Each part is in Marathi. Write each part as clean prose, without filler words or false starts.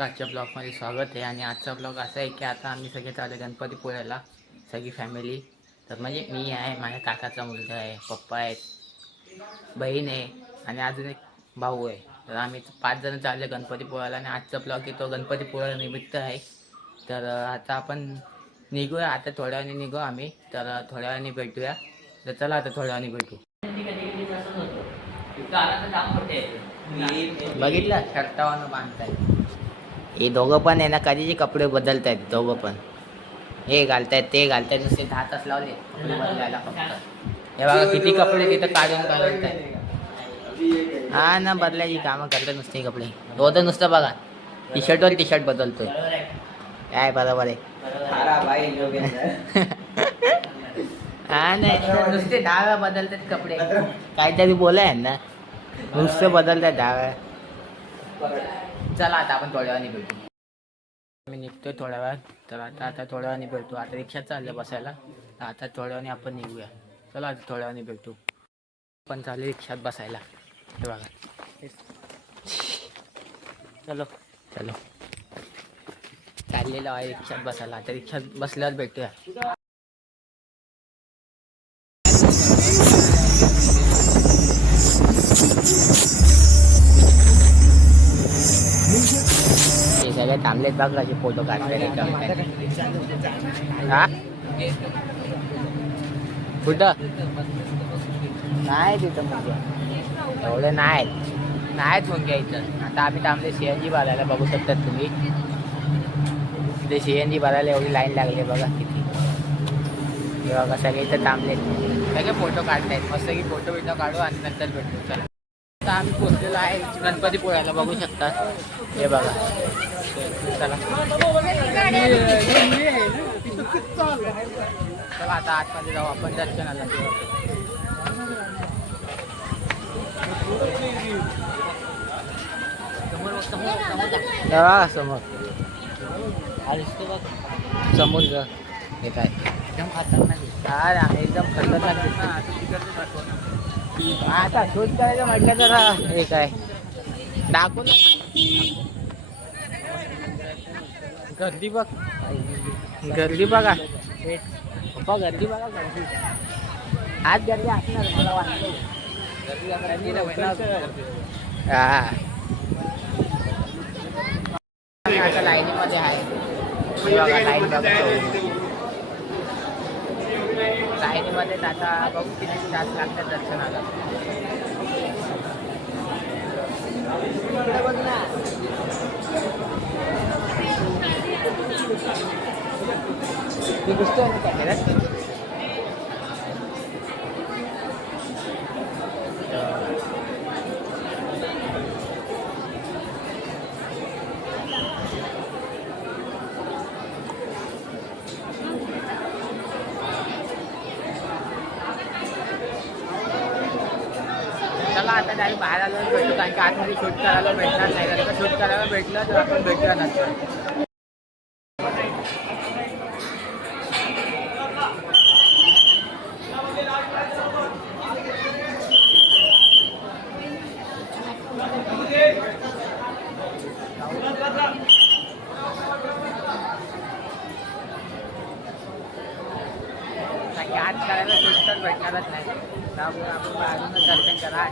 आजच्या ब्लॉगमध्ये स्वागत आहे. आणि आजचा ब्लॉग असा आहे की आता आम्ही सगळे चालले गणपतीपुळ्याला, सगळी फॅमिली. तर म्हणजे मी आहे, माझ्या काकाचा मुलगा आहे, पप्पा आहेत, बहीण आहे आणि अजून एक भाऊ आहे. तर आम्ही 5 जण चालले गणपतीपुळ्याला आणि आजचा ब्लॉग आहे तो गणपतीपुळ्या निमित्त आहे. तर आता आपण निघूया, आता थोड्या वेळाने निघू आम्ही. तर थोड्या वेळाने भेटूया. तर चला आता थोड्या वेळाने भेटू. बघितलं शर्टावानं बांधताय. हे दोघं पण आहे ना, कधीचे कपडे बदलत आहेत दोघं पण. हे घालतायत ते घालतायत, नुसते 10 तास लावले कपडे बदलायला फक्त. हे बघा किती कपडे तिथं काढून घालतायत. हा ना, बदलायची कामं करतात नुसते कपडे. तो तर नुसतं बघा टी शर्टवर टी शर्ट बदलतोय. काय बरोबर आहे. हा नाही, नुसते 10 वेळा बदलतात कपडे. काहीतरी बोलाय ना, नुसतं बदलतात 10 वेळा. चला आता आपण थोड्या वेळाने भेटू. मी निघतोय थोड्या वेळात. तर आता थोड्या वेळाने भेटू. आता रिक्षात चाललं बसायला. आता थोड्या वेळाने आपण निघूया. चला आता थोड्या वेळाने भेटू. पण चालू रिक्षात बसायला. हे बघा, चलो चलो चाललेलं आहे रिक्षात बसायला. आता रिक्षात बसल्यावर भेटूया. हे सगळे थांबलेत बघ कसे फोटो काढले. हा कुठं नाही तिथं मुंग्या एवढे नाहीत मुंग्या इथं. आता आम्ही थांबले CNG भरायला, बघू शकतात तुम्ही. इथे CNG भरायला एवढी लाईन लागली बघा किती. बघा सगळे इथं थांबलेत, सगळे फोटो काढतायत. मस्त की फोटो बिटो काढू आणि नंतर भेटू. चला आता आम्ही पोचलेलो आहे गणपतीपुळ्याला, बघू शकता. हे बघा, चला चला आता आतमध्ये जाऊ आपण दर्शनाला. समोर समुद्र हे काय एकदम खतरनाक, एकदम खतरनाक दिसतं. आता शोध करायचं म्हटलं तर हे काय दाखवू ना. गर्दी बघ, गर्दी बघा पप्पा, गर्दी बघा. गर्दी आज गर्दी असणार मला वाटतं. हा आता लाईनीमध्ये आहे. बघा लाईन बघा, लाईनीमध्येच. आता बघू किती तास लागतात दर्शनाला. बघ ना, ती दिसतोय ना कॅमेऱ्यात. चला आता डायरेक्ट बाहेर आलो भेटू, कारण की आतमध्ये शूट करायला भेटणार नाही. कारण का शूट करायला भेटलं तर आपण भेटूया नंतर. कारण की आज करायला शूट तर भेटणारच नाही, त्यामुळे आपण बाहेरूनच दर्शन करा.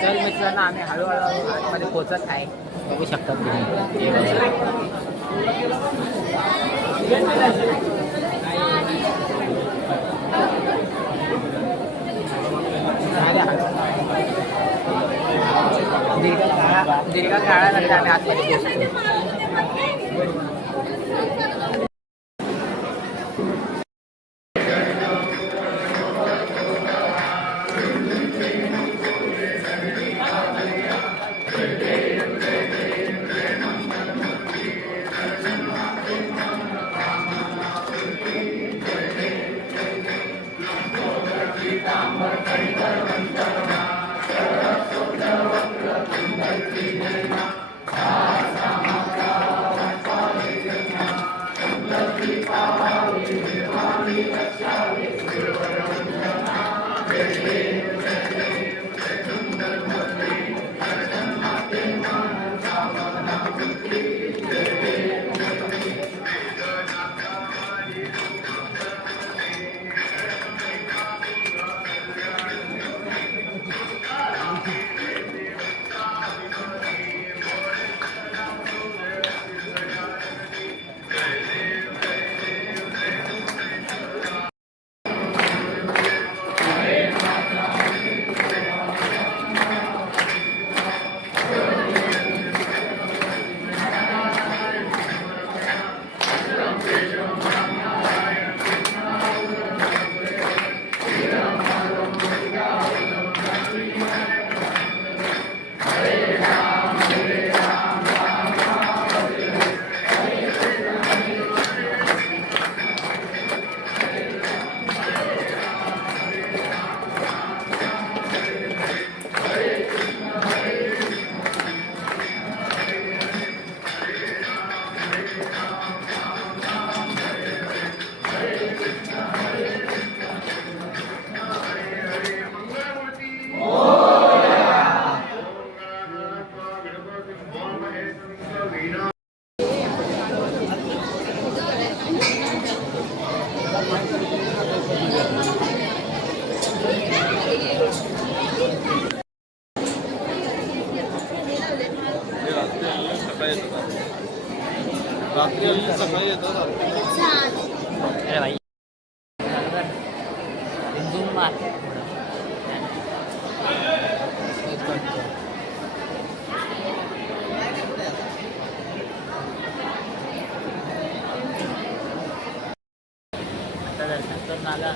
चल मित्रांनो, आम्ही हळूहळू आतमध्ये पोचत आहे, बघू शकता तुम्ही. दीर्घ काळानंतर आम्ही आतमध्ये पोचतो. रात्री आणि सकाळी येतात. अरे भाई झूम मार. दर्शन करून आलं.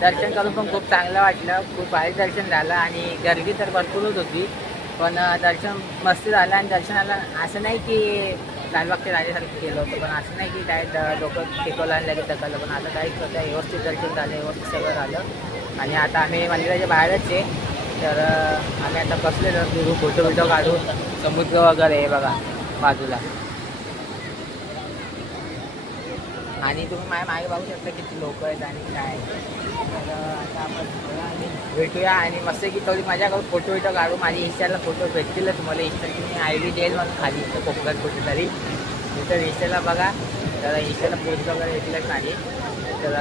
दर्शन करून पण खूप चांगलं वाटलं. खूप भारी दर्शन झालं आणि गर्दी तर भरपूरच होती. पण दर्शन मस्त झालं आणि दर्शनाला असं नाही की लालबागच्या राजासारखं केलं होतं. पण असं नाही की काय डोकं टेकवलं आणि लगेच ढकललं. पण आता काहीच होतं. व्यवस्थित दर्शन झालं, व्यवस्थित सगळं झालं. आणि आता आम्ही मंदिराच्या बाहेरच आहे. तर आम्ही आता बसलेलो फिरू, फोटो बिटो काढू. समुद्र वगैरे आहे बघा बाजूला. आणि तुम्ही माझ्या मागे बघू शकता किती लोक आहेत आणि काय. तर आता आपण भेटूया आणि मस्त की थोडी मजा करू, फोटो बिटो काढू. माझी इंस्टाला फोटो भेटतील तुम्हाला. इंस्टाची मी ID देईल म्हणून खाली इथं कोपऱ्यात कुठेतरी. तर इंस्टाला बघा. तर इंस्टाला पोस्ट वगैरे भेटलंच माझी. तर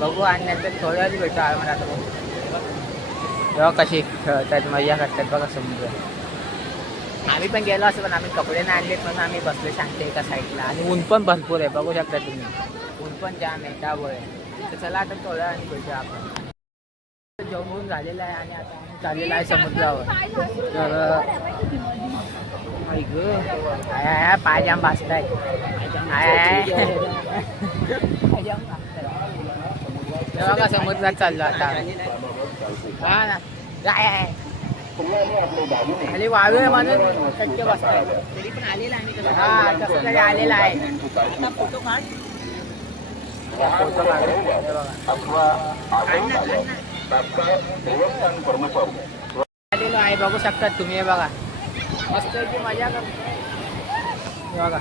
बघू आणि नंतर थोड्या वेळ भेटू. मला आता तेव्हा कशी खेळतात, मजा करतात बघा समुद्र. आम्ही पण गेलो असं, पण आम्ही कपडे नाही आणलेत म्हणून आम्ही बसले शांत एका साईडला. आणि ऊन पण भरपूर आहे बघू शकता तुम्ही. ऊन पण जाम आहे त्यामुळे. तर चला आता थोड्या आणि भेटूया आपण. जेवण झालेलं आहे आणि आता आम्ही चाललेलं आहे समुद्रावर. तर पाय जाम भाजताय. बघा समुद्रात चाललो आता. हा ना काय खाली वाळू आहे म्हणून टक्के बसताय. तरी पण आलेला आहे. हा तसं तरी आलेला आहे. फोटो काढ. आलेलो आहे बघू शकतात तुम्ही. हे बघा मस्त की मजा करतो. बघा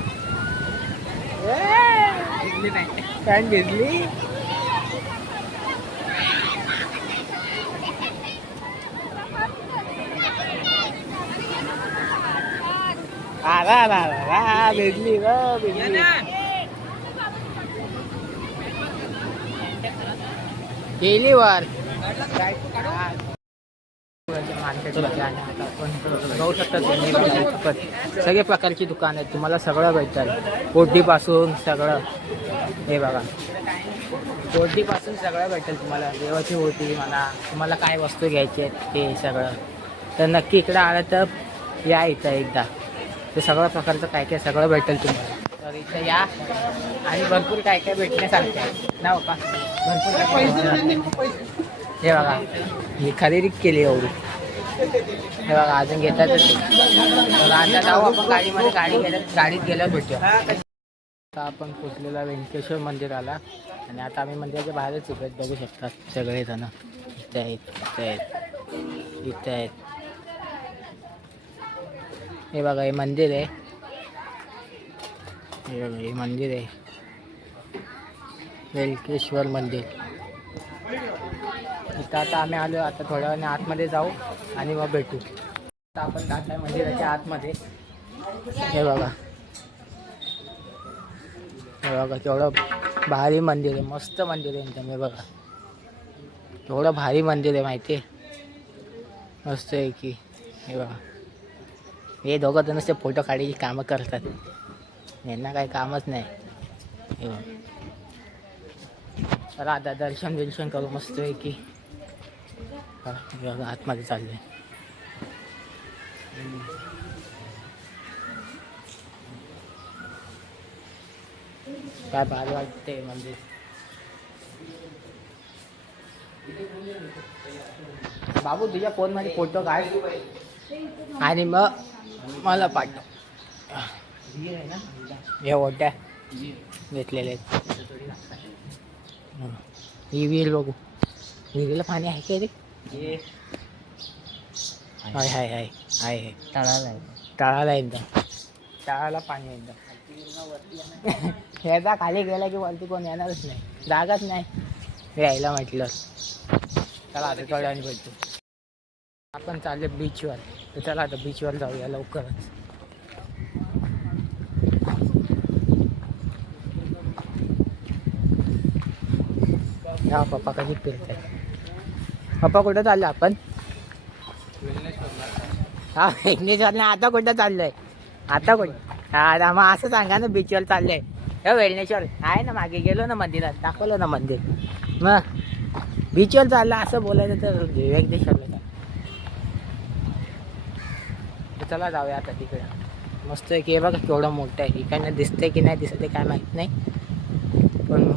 भिजली नाही, पॅन्ट भिजली. भिजली भिजली. गेली वर बघू शकता तुम्ही. सगळे प्रकारची दुकान आहेत, तुम्हाला सगळं भेटतं. ओढीपासून सगळं. हे बघा ओढीपासून सगळं भेटेल तुम्हाला. देवाची ओढी म्हणा, तुम्हाला काय वस्तू घ्यायची आहेत ते सगळं. तर नक्की इकडं आलं तर या इथं एकदा. ते सगळ्या प्रकारचं काय काय सगळं भेटेल तुम्हाला. तर इथं या आणि भरपूर काय काय भेटण्यासारखं आहे ना का. भरपूर हे बघा ही खरेदी केली एवढी. हे बघा अजून घेतातच. तर आता जाऊ आपण गाडीमध्ये. गाडीत गेल्यावर भेटूया. आता आपण पोचलेला व्यंकटेश्वर मंदिराला. आणि आता आम्ही मंदिराच्या बाहेरच उभे आहेत बघू शकतात सगळेजण. इथे आहेत, इथे आहेत, इथे आहेत. हे बघा हे मंदिर आहे. हे बघा हे मंदिर आहे व्यंकटेश्वर मंदिर. इथं आता आम्ही आलो. आता थोड्या वेळाने आतमध्ये जाऊ आणि मग भेटू. आता आपण जात आहे मंदिराच्या आतमध्ये. हे बघा, हे बघा केवढं भारी मंदिर आहे. मस्त मंदिर आहे एकदम. हे बघा केवढं भारी मंदिर आहे माहिती आहे. मस्त आहे की. हे बघा हे दोघं जण नुसते फोटो काढायची कामं करतात. यांना काही कामच नाही. हे बघा चला आता दर्शन करू मस्त आहे की. आतमध्ये चालले. काय भारी वाटते म्हणजे. बाबू तुझ्या फोनमध्ये फोटो काढ आणि मग मला पाठव. हे ओट्या घेतलेले आहेत. ही विहीर बघू. विहिरीला पाणी आहे का रे. हाय हाय हाय आहे. तळाला एकदम. तळाला पाणी एकदम. ह्याचा खाली गेला की वरती कोण येणारच नाही. जागाच नाही यायला म्हटलं. चला आता थोड्या वेळाने भेटतो. आपण चालले बीचवर. तर चला आता बीचवर जाऊया लवकरच. हा पप्पा कधी फिरत आहे. पप्पा कुठं चाललं आपण. हा विघ्नेश्वरला. आता कुठं चाललंय. आता कुठं हा मग असं सांगा ना बीचवर चाललंय. हे वेळणेश्वर आहे ना, मागे गेलो ना मंदिरात, दाखवलं ना मंदिर. मग बीचवर चाललं असं बोलायचं तर वेगदेश्वरला. चला जाऊया आता तिकडे. मस्त आहे की, हे बघा केवढं मोठं आहे. इकडनं दिसतंय की नाही दिसते काय माहीत नाही, पण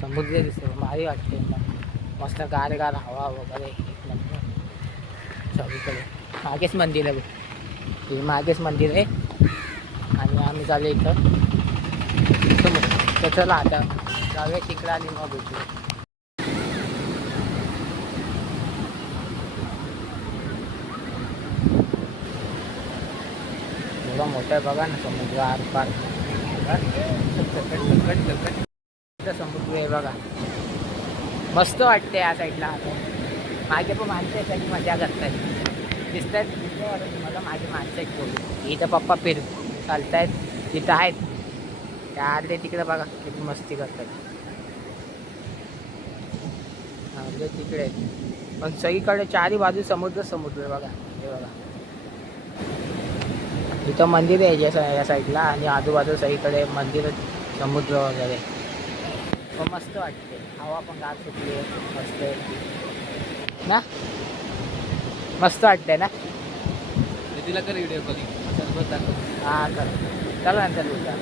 समुद्र दिसतो, भारी वाटते. मस्त गार गार हवा वगैरे एक नंबर सगळीकडे. मागेच मंदिर आहे बघ, हे मागेच मंदिर आहे. आणि आम्ही चालू इथं तर चला आता जाऊया तिकडं आणि मग भेटू. एवढा मोठा आहे बघा ना समुद्र आरपार. समुद्र आहे बघा, मस्त वाटते या साईडला. आता मागे पण माणसं आहेत, त्यांनी मजा करतायत. दिसतात मला मागे माणसं आहेत थोडी. इथं पप्पा चालतायत, तिथं आहेत त्या आले तिकडे बघा किती मस्ती करतात. आले तिकडे पण सगळीकडे चारी बाजू समुद्र समुद्र बघा. हे बघा इथं मंदिर आहे या साईडला, आणि आजूबाजू सगळीकडे मंदिर, समुद्र वगैरे. पण मस्त वाटते, हवा पण गार सुटली आहे, मस्त आहे ना, मस्त वाटतंय ना. तिला कर व्हिडिओ कॉलिंग. हा कर, चला नंतर बोलता.